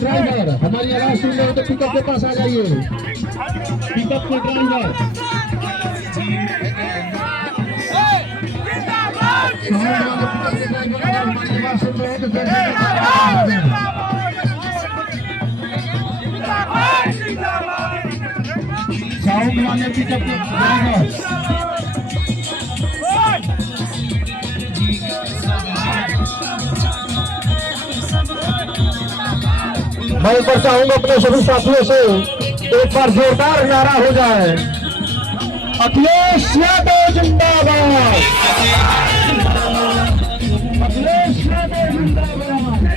Driver हमारी आवाज सुन रहे हो तो पिकअप के पास आ जाइए। पिकअप के ड्राइवर साउंड वाले पिकअप के ड्राइवर मैं ऊपर चाहूंगा अपने सभी साथियों से एक बार जोरदार नारा हो जाए, अखिलेश यादव जिंदाबाद, अखिलेश यादव जिंदाबाद।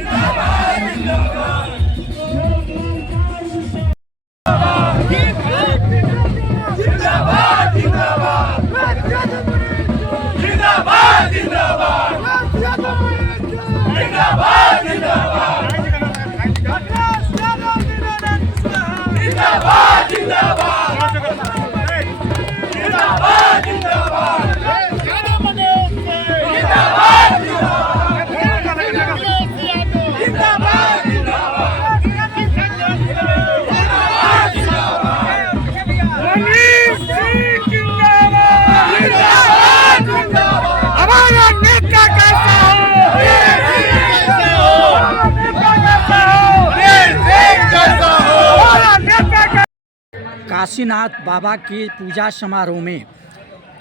काशीनाथ बाबा के पूजा समारोह में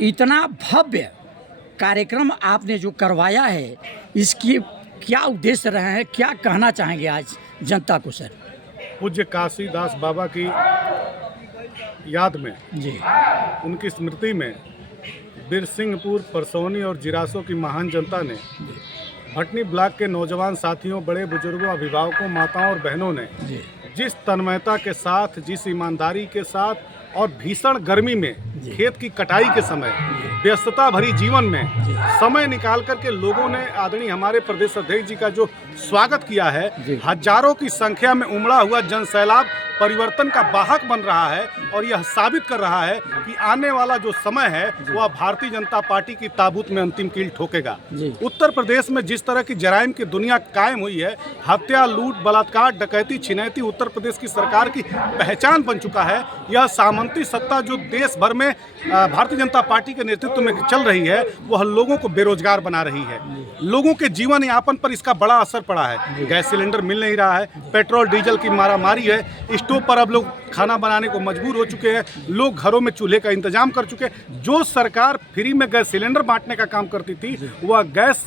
इतना भव्य कार्यक्रम आपने जो करवाया है, इसकी क्या उद्देश्य रहे हैं, क्या कहना चाहेंगे आज जनता को सर? पूज्य काशीदास बाबा की याद में जी, उनकी स्मृति में बिरसिंहपुर, परसौनी और जिरासों की महान जनता ने भटनी ब्लॉक के नौजवान साथियों, बड़े बुजुर्गों, अभिभावकों, माताओं और बहनों ने जिस तन्मयता के साथ, जिस ईमानदारी के साथ और भीषण गर्मी में, खेत की कटाई के समय, व्यस्तता भरी जीवन में समय निकाल करके लोगों ने आदरणीय हमारे प्रदेश अध्यक्ष जी का जो स्वागत किया है, हजारों की संख्या में उमड़ा हुआ जनसैलाब परिवर्तन का वाहक बन रहा है और यह साबित कर रहा है कि आने वाला जो समय है वह भारतीय जनता पार्टी की ताबूत में अंतिम कील ठोकेगा। उत्तर प्रदेश में जिस तरह की जराइम की दुनिया कायम हुई है, हत्या, लूट, बलात्कार, डकैती, छिनैती उत्तर प्रदेश की सरकार की पहचान बन चुका है। यह सामंती सत्ता जो देश भर में भारतीय जनता पार्टी के नेतृत्व में चल रही है, वह लोगों को बेरोजगार बना रही है। लोगों के जीवन यापन पर इसका बड़ा असर पड़ा है। गैस सिलेंडर मिल नहीं रहा है, पेट्रोल डीजल की मारामारी है, स्टोव पर अब लोग खाना बनाने को मजबूर हो चुके हैं, लोग घरों में चूल्हे का इंतजाम कर चुके हैं। जो सरकार फ्री में गैस सिलेंडर बांटने का काम करती थी, वह गैस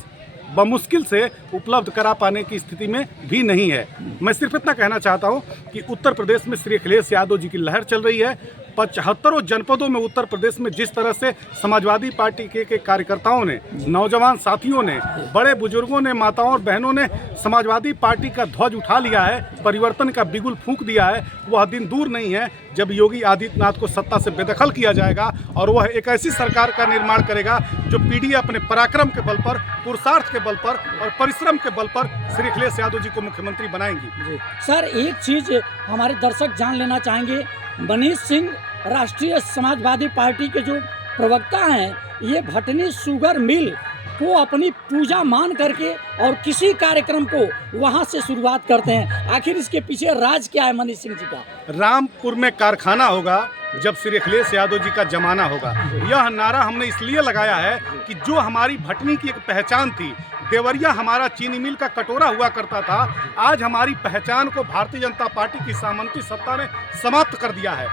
बमुश्किल से उपलब्ध करा पाने की स्थिति में भी नहीं है। मैं सिर्फ इतना कहना चाहता हूं कि उत्तर प्रदेश में श्री अखिलेश यादव जी की लहर चल रही है। 75 जनपदों में उत्तर प्रदेश में जिस तरह से समाजवादी पार्टी के कार्यकर्ताओं ने, नौजवान साथियों ने, बड़े बुजुर्गों ने, माताओं और बहनों ने समाजवादी पार्टी का ध्वज उठा लिया है, परिवर्तन का बिगुल फूंक दिया है, वह दिन दूर नहीं है जब योगी आदित्यनाथ को सत्ता से बेदखल किया जाएगा और वह एक ऐसी सरकार का निर्माण करेगा जो पीढ़ी अपने पराक्रम के बल पर, पुरुषार्थ के बल पर और परिश्रम के बल पर श्री अखिलेश यादव जी को मुख्यमंत्री बनाएंगी। सर, एक चीज़ हमारे दर्शक जान लेना चाहेंगे, मनीष सिंह राष्ट्रीय समाजवादी पार्टी के जो प्रवक्ता हैं, ये भटनी शुगर मिल को अपनी पूजा मान करके और किसी कार्यक्रम को वहां से शुरुआत करते हैं। आखिर इसके पीछे राज क्या है मनीष सिंह जी का? रामपुर में कारखाना होगा जब श्री अखिलेश यादव जी का जमाना होगा। यह नारा हमने इसलिए लगाया है कि जो हमारी भटनी की एक पहचान थी, देवरिया हमारा चीनी मिल का कटोरा हुआ करता था, आज हमारी पहचान को भारतीय जनता पार्टी की सामंती सत्ता ने समाप्त कर दिया है।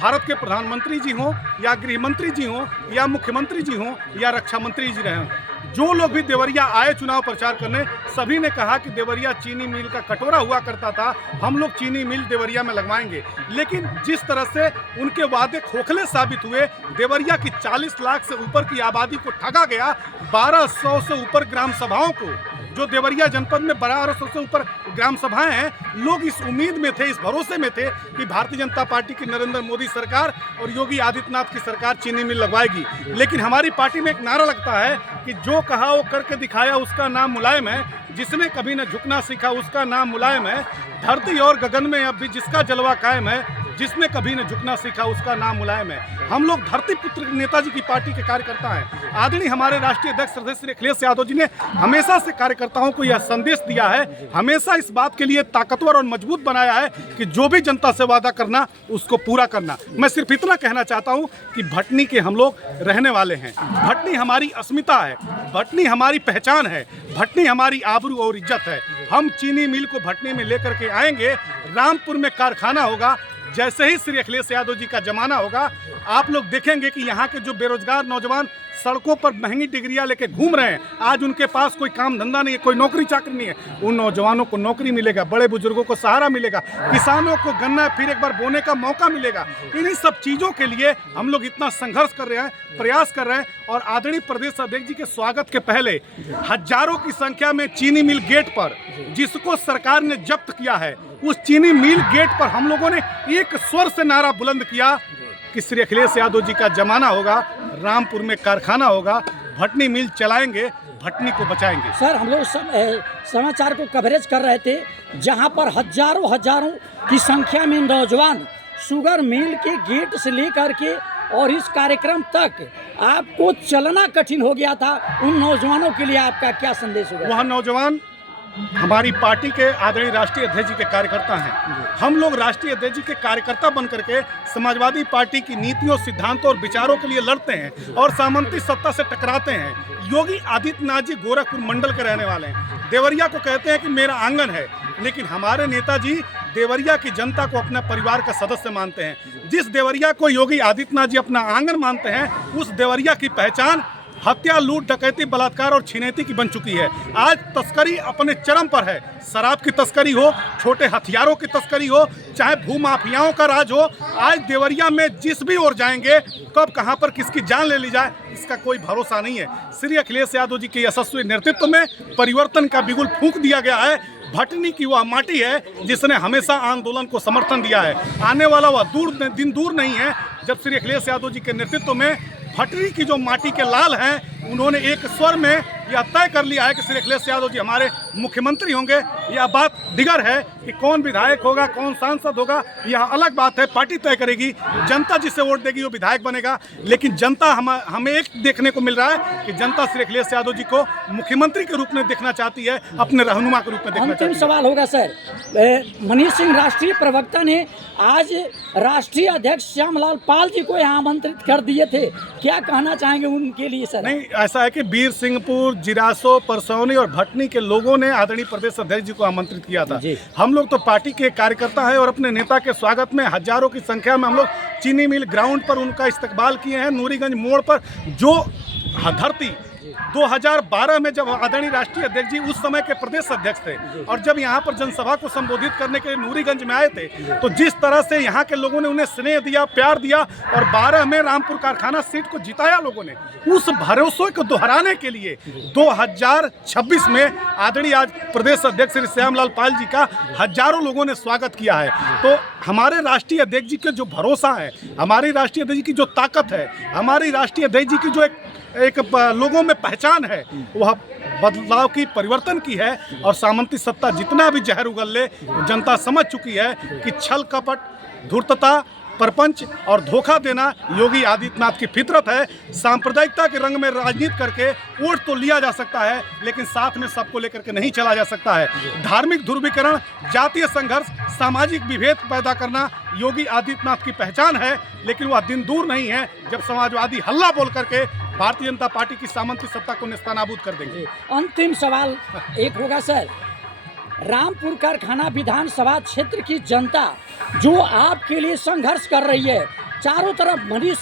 भारत के प्रधानमंत्री जी हों या गृह मंत्री जी हों या मुख्यमंत्री जी हों या रक्षा मंत्री जी रहे, जो लोग भी देवरिया आए चुनाव प्रचार करने, सभी ने कहा कि देवरिया चीनी मिल का कटोरा हुआ करता था, हम लोग चीनी मिल देवरिया में लगवाएंगे। लेकिन जिस तरह से उनके वादे खोखले साबित हुए, देवरिया की 40 लाख से ऊपर की आबादी को ठगा गया। 1200 से ऊपर ग्राम सभाओं को, जो देवरिया जनपद में 1200 से ऊपर ग्राम सभाएं हैं, लोग इस उम्मीद में थे, इस भरोसे में थे कि भारतीय जनता पार्टी की नरेंद्र मोदी सरकार और योगी आदित्यनाथ की सरकार चीनी मिल लगवाएगी। लेकिन हमारी पार्टी में एक नारा लगता है कि जो कहा वो करके दिखाया, उसका नाम मुलायम है। जिसने कभी न झुकना सीखा, उसका नाम मुलायम है। धरती और गगन में अब भी जिसका जलवा कायम है, जिसने कभी न झुकना सीखा उसका नाम मुलायम है। हम लोग धरती पुत्र नेताजी की पार्टी के कार्यकर्ता हैं। आदरणीय हमारे राष्ट्रीय अध्यक्ष श्री श्री अखिलेश यादव जी ने हमेशा से कार्यकर्ताओं को यह संदेश दिया है, हमेशा इस बात के लिए ताकतवर और मजबूत बनाया है कि जो भी जनता से वादा करना उसको पूरा करना। मैं सिर्फ इतना कहना चाहता हूं कि भटनी के हम लोग रहने वाले हैं। भटनी हमारी अस्मिता है, भटनी हमारी पहचान है, भटनी हमारी आबरू और इज्जत है। हम चीनी मिल को भटनी में लेकर के आएंगे। रामपुर में कारखाना होगा। जैसे ही श्री अखिलेश यादव जी का जमाना होगा, आप लोग देखेंगे कि यहाँ के जो बेरोजगार नौजवान सड़कों पर महंगी डिग्रियां लेके घूम रहे हैं, आज उनके पास कोई काम धंधा नहीं है, कोई नौकरी चाकरी नहीं है, उन नौजवानों को नौकरी मिलेगा, बड़े बुजुर्गों को सहारा मिलेगा, किसानों को गन्ना फिर एक बार बोने का मौका मिलेगा। इन्हीं सब चीज़ों के लिए हम लोग इतना संघर्ष कर रहे हैं, प्रयास कर रहे हैं। और आदरणीय प्रदेश अध्यक्ष जी के स्वागत के पहले हजारों की संख्या में चीनी मिल गेट पर, जिसको सरकार ने जब्त किया है, उस चीनी मिल गेट पर हम लोगों ने एक स्वर से नारा बुलंद किया कि श्री अखिलेश यादव जी का जमाना होगा, रामपुर में कारखाना होगा, भटनी मिल चलाएंगे, भटनी को बचाएंगे। सर, हम लोग समाचार को कवरेज कर रहे थे जहां पर हजारों की संख्या में नौजवान शुगर मिल के गेट से लेकर के और इस कार्यक्रम तक आपको चलना कठिन हो गया था। उन नौजवानों के लिए आपका क्या संदेश होगा? वह नौजवान हमारी पार्टी के आदरणीय राष्ट्रीय अध्यक्ष जी के कार्यकर्ता हैं। हम लोग राष्ट्रीय अध्यक्ष जी के कार्यकर्ता बन करके समाजवादी पार्टी की नीतियों, सिद्धांतों और विचारों के लिए लड़ते हैं और सामंती सत्ता से टकराते हैं। योगी आदित्यनाथ जी गोरखपुर मंडल के रहने वाले हैं। देवरिया को कहते हैं कि मेरा आंगन है, लेकिन हमारे नेताजी देवरिया की जनता को अपना परिवार का सदस्य मानते हैं। जिस देवरिया को योगी आदित्यनाथ जी अपना आंगन मानते हैं, उस देवरिया की पहचान हत्या, लूट, डकैती, बलात्कार और छिनैती की बन चुकी है। आज तस्करी अपने चरम पर है। शराब की तस्करी हो, छोटे हथियारों की तस्करी हो, चाहे भूमाफियाओं का राज हो, आज देवरिया में जिस भी ओर जाएंगे, कब कहां पर किसकी जान ले ली जाए इसका कोई भरोसा नहीं है। श्री अखिलेश यादव जी के यशस्वी नेतृत्व में परिवर्तन का बिगुल फूंक दिया गया है। भटनी की वह माटी है जिसने हमेशा आंदोलन को समर्थन दिया है। आने वाला वह दिन दूर नहीं है जब श्री अखिलेश यादव जी के नेतृत्व में भटनी की जो माटी के लाल हैं, उन्होंने एक स्वर में यह तय कर लिया है कि श्री अखिलेश यादव जी हमारे मुख्यमंत्री होंगे। यह बात दिगर है कि कौन विधायक होगा, कौन सांसद होगा, यह अलग बात है, पार्टी तय करेगी। जनता जिसे वोट देगी वो विधायक बनेगा। लेकिन जनता हमें एक देखने को मिल रहा है कि जनता श्री अखिलेश यादव जी को मुख्यमंत्री के रूप में देखना चाहती है, अपने रहनुमा के रूप में देखना चाहती है। अंतिम सवाल होगा सर, मनीष सिंह राष्ट्रीय प्रवक्ता ने आज राष्ट्रीय अध्यक्ष श्यामलाल पाल जी को यहाँ आमंत्रित कर दिए थे, क्या कहना चाहेंगे उनके लिए सर? नहीं, ऐसा है कि बीर सिंहपुर, जिरासो, परसौनी और भटनी के लोगों ने आदरणीय प्रदेश अध्यक्ष जी को आमंत्रित किया था। हम लोग तो पार्टी के कार्यकर्ता हैं और अपने नेता के स्वागत में हजारों की संख्या में हम लोग चीनी मिल ग्राउंड पर उनका इस्तकबाल किए हैं। नूरीगंज मोड़ पर जो धरती 2012 में जब आदरणीय राष्ट्रीय अध्यक्ष जी उस समय के प्रदेश अध्यक्ष थे और जब यहाँ पर जनसभा को संबोधित करने के लिए नूरीगंज में आए थे, तो जिस तरह से यहाँ के लोगों ने उन्हें स्नेह दिया, प्यार दिया और 12 में रामपुर कारखाना सीट को जिताया लोगों ने, उस भरोसे को दोहराने के लिए 2026 में आदरणीय आज प्रदेश अध्यक्ष श्री श्यामलाल पाल जी का हजारों लोगों ने स्वागत किया है। तो हमारे राष्ट्रीय अध्यक्ष जी के जो भरोसा है, हमारी राष्ट्रीय अध्यक्ष जी की जो ताकत है, हमारी राष्ट्रीय अध्यक्ष जी की जो एक लोगों में पहचान है, वह बदलाव की, परिवर्तन की है। और सामंती सत्ता जितना भी जहर उगल ले, जनता समझ चुकी है कि छल कपट, धूर्तता, परपंच और धोखा देना योगी आदित्यनाथ की फितरत है। सांप्रदायिकता के रंग में राजनीति करके वोट तो लिया जा सकता है, लेकिन साथ में सबको लेकर के नहीं चला जा सकता है। धार्मिक ध्रुवीकरण, जातीय संघर्ष, सामाजिक विभेद पैदा करना योगी आदित्यनाथ की पहचान है, लेकिन वह दिन दूर नहीं है जब समाजवादी हल्ला बोल करके भारतीय जनता पार्टी की सामंती सत्ता को नेस्तनाबूद कर देंगे। अंतिम सवाल एक होगा सर, रामपुर कारखाना विधानसभा क्षेत्र की जनता जो आपके लिए संघर्ष कर रही है, चारों तरफ मनीष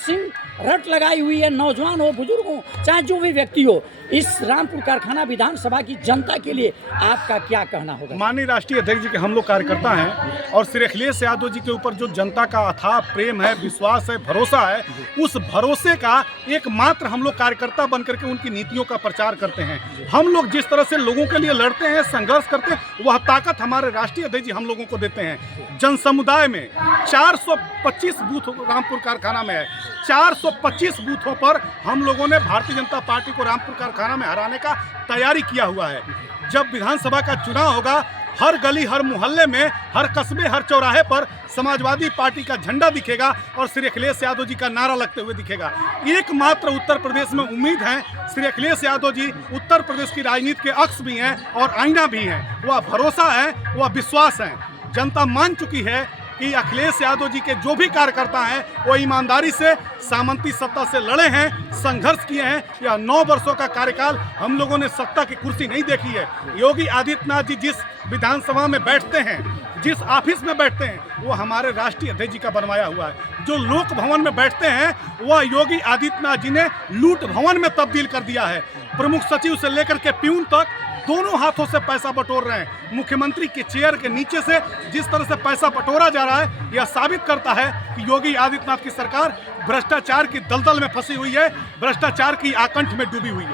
सिंह रट लगाई हुई है, नौजवान हो, बुजुर्ग हो, चाहे जो भी व्यक्ति हो, इस रामपुर कारखाना विधानसभा की जनता के लिए आपका क्या कहना होगा? माननीय राष्ट्रीय अध्यक्ष जी के हम लोग कार्यकर्ता हैं और श्री अखिलेश यादव जी के ऊपर जो जनता का अथाह प्रेम है, विश्वास है, भरोसा है, उस भरोसे का एकमात्र हम लोग कार्यकर्ता बन करके उनकी नीतियों का प्रचार करते हैं। हम लोग जिस तरह से लोगों के लिए लड़ते हैं, संघर्ष करते हैं, वह ताकत हमारे राष्ट्रीय अध्यक्ष जी हम लोगों को देते हैं। जन समुदाय में 425 बूथ रामपुर कारखाना में है, 425 बूथों पर हम लोगों ने भारतीय जनता पार्टी को रामपुर कारखाना में हराने का तैयारी किया हुआ है। जब विधानसभा का चुनाव होगा, हर गली, हर मोहल्ले में, हर कस्बे, हर चौराहे पर समाजवादी पार्टी का झंडा दिखेगा और श्री अखिलेश यादव जी का नारा लगते हुए दिखेगा। एकमात्र उत्तर प्रदेश में उम्मीद है, श्री अखिलेश यादव जी उत्तर प्रदेश की राजनीति के अक्स भी हैं और आईना भी हैं। वह भरोसा है, वह विश्वास है। जनता मान चुकी है कि अखिलेश यादव जी के जो भी कार्यकर्ता हैं वो ईमानदारी से सामंती सत्ता से लड़े हैं, संघर्ष किए हैं। यह 9 वर्षों का कार्यकाल हम लोगों ने सत्ता की कुर्सी नहीं देखी है। योगी आदित्यनाथ जी जिस विधानसभा में बैठते हैं, जिस ऑफिस में बैठते हैं, वो हमारे राष्ट्रीय अध्यक्ष जी का बनवाया हुआ है। जो लोक भवन में बैठते हैं वह योगी आदित्यनाथ जी ने लूट भवन में तब्दील कर दिया है। प्रमुख सचिव से लेकर के प्यून तक दोनों हाथों से पैसा बटोर रहे हैं। मुख्यमंत्री के चेयर के नीचे से जिस तरह से पैसा बटोरा जा रहा है, यह साबित करता है कि योगी आदित्यनाथ की सरकार भ्रष्टाचार की दलदल में फंसी हुई है, भ्रष्टाचार की आकंठ में डूबी हुई है।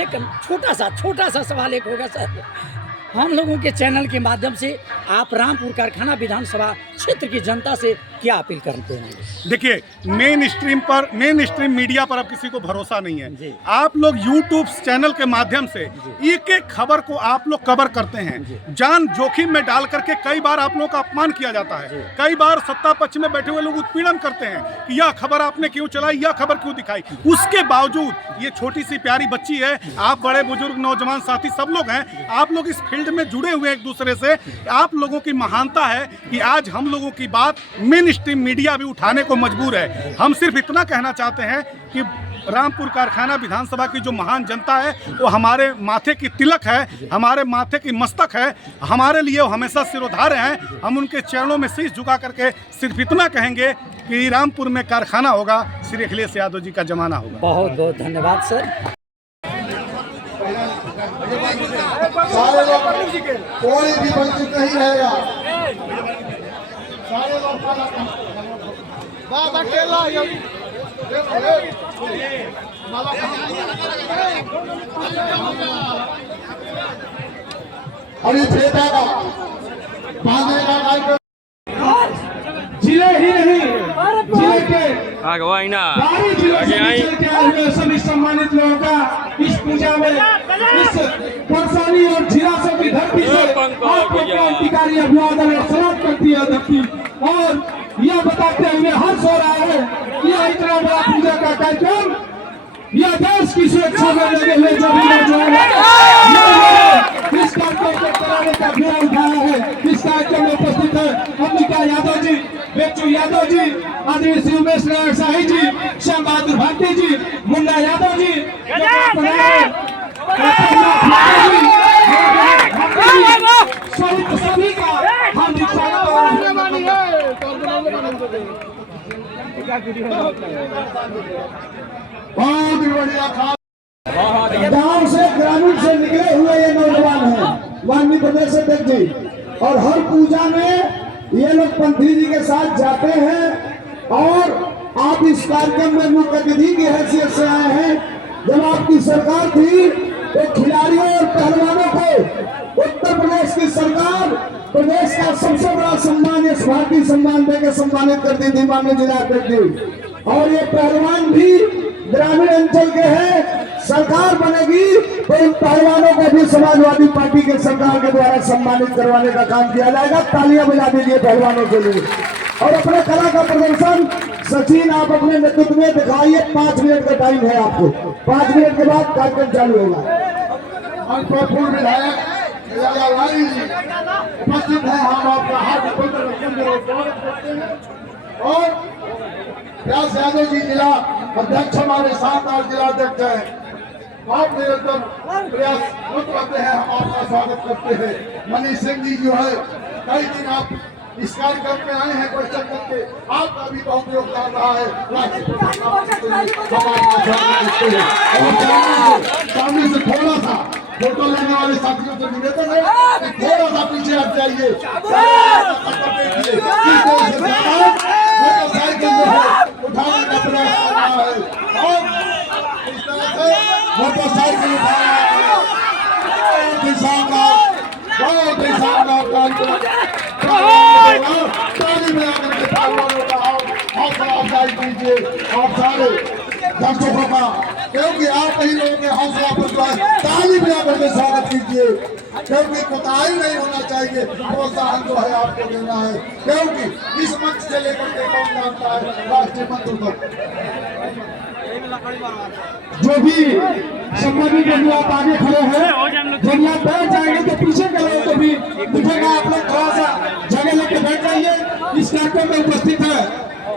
एक छोटा सा सवाल एक होगा सर, हम लोगों के चैनल के माध्यम से आप रामपुर कारखाना विधानसभा क्षेत्र की जनता से क्या अपील करते हैं? देखिए, मेन स्ट्रीम मीडिया पर अब किसी को भरोसा नहीं है। आप लोग यूट्यूब चैनल के माध्यम से एक एक खबर को आप लोग कवर करते हैं। जान जोखिम में डाल करके कई बार आप लोगों का अपमान किया जाता है। कई बार सत्ता पक्ष में बैठे हुए लोग उत्पीड़न करते हैं कि यह खबर आपने क्यों चलाई, यह खबर क्यों दिखाई। उसके बावजूद ये छोटी सी प्यारी बच्ची है, आप बड़े बुजुर्ग नौजवान साथी सब लोग हैं, आप लोग इस फील्ड में जुड़े हुए एक दूसरे से। आप लोगों की महानता है कि आज हम लोगों की बात मेन स्ट्रीम मीडिया भी उठाने को मजबूर है। हम सिर्फ इतना कहना चाहते हैं कि रामपुर कारखाना विधानसभा की जो महान जनता है वो हमारे माथे की तिलक है, हमारे माथे की मस्तक है, हमारे लिए वो हमेशा सिरोधार्य हैं। हम उनके चरणों में शीश झुका करके सिर्फ इतना कहेंगे कि रामपुर में कारखाना होगा, श्री अखिलेश यादव जी का जमाना होगा। बहुत बहुत धन्यवाद सर। सारे लोग, कोई भी वंचित नहीं रहेगा। सारे लोग और इस नेता का बांधने का कार्यक्रम जिले ही नहीं, जिले के बाहरी जिलों से निकल के आए हुए सभी सम्मानित लोगों का इस पूजा में, इस परसौनी और झिरासों की धरती से आपको क्रांतिकारी अभिवादन और सलाम करती है धरती। और यह बताते हुए हर्ष हो रहा है कि यह इतना बड़ा पूजा का कार्यक्रम, यह देश की सुरक्षा में लगे हुए जो भी नौजवान हैं, इस कार्यक्रम को कराने का बीड़ा उठाया है। इस कार्यक्रम में उपस्थित है अंबिका यादव जी, बेचू यादव जी, आदरणीय श्री उमेश नारायण शाही जी, श्याम बहादुर भारती जी, मुन्ना यादव जी, सभी का हार्दिक स्वागत बहुत बढ़िया। गांव से, ग्रामीण से निकले हुए ये नौजवान हैं माननीय प्रदेश अध्यक्ष जी, और हर पूजा में ये लोग पंथी जी के साथ जाते हैं। और आप इस कार्यक्रम में मुख्य अतिथि की हैसियत से आए हैं। जब आपकी सरकार थी तो खिलाड़ियों और पहलवानों को उत्तर प्रदेश की सरकार प्रदेश का सबसे बड़ा सम्मान, इस भारतीय सम्मान देकर सम्मानित करती थी माननीय जिला अध्यक्ष जी। और ये पहलवान भी ग्रामीण अंचल के हैं। सरकार बनेगी तो इन पहलवानों को भी समाजवादी पार्टी के सरकार के द्वारा सम्मानित करवाने का काम किया जाएगा। तालियां बजा दीजिए पहलवानों के लिए। और अपने कला का प्रदर्शन सचिन आप अपने नेतृत्व में दिखाइए। 5 मिनट का टाइम है आपको, 5 मिनट के बाद कार्यक्रम चालू होगा। पूर्व विधायक उपस्थित है, हम आपका हार्दिक स्वागत करते हैं। और व्यास यादव जी जिला अध्यक्ष हमारे साथ और जिला अध्यक्ष है, आप निरंतर प्रयास करते हैं, हम आपका स्वागत करते हैं। मनीष सिंह जी जो है, कई दिन आप इस कार्यक्रम में आए हैं क्वेश्चन करके, आपका भी बहुत योगदान रहा है। सामने से थोड़ा सा फोटो लेने वाले साथियों से निवेदन है कि थोड़ा सा पीछे हट जाइए। मोटरसाइकिल जो है उठाने का प्रयास कर रहा है और इस तरह से मोटरसाइकिल उठाया बहुत ही शानदार कार्यक्रम। ताली बजाकर के पहलवानों का हौसला अफजाई कीजिए और सारे दर्शकों का, क्योंकि आप ही लोगों के हौसला पर ताली बजाकर के स्वागत कीजिए। क्योंकि कोताही नहीं होना चाहिए। प्रोत्साहन जो है आपको देना है, क्योंकि इस मंच से लेकर के कौन जानता है राष्ट्रीय मंच तक। जो भी संबंधित यदि आप आगे खड़े हैं, यदि आप बैठ जाएंगे तो पीछे के लोगों को भी दिखेगा। आप लोग थोड़ा सा जगह लेके बैठ जाइए। इस कार्यक्रम में उपस्थित है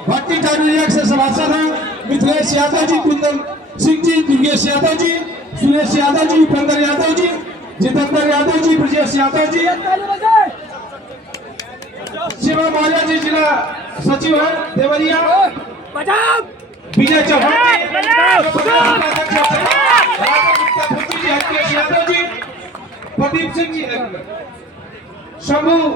भट्टी टाइगर से सभासद हैं मिथिलेश यादव जी, कुंदन सिंह जी, दुर्गेश यादव जी, सुरेश यादव जी, उपेंद्र यादव जी, जितेंद्र यादव जी, ब्रजेश यादव जी, शिवा मौर्य जी जिला सचिव है देवरिया, विजय चौहान, यादव जी, प्रदीप सिंह जी, शंभू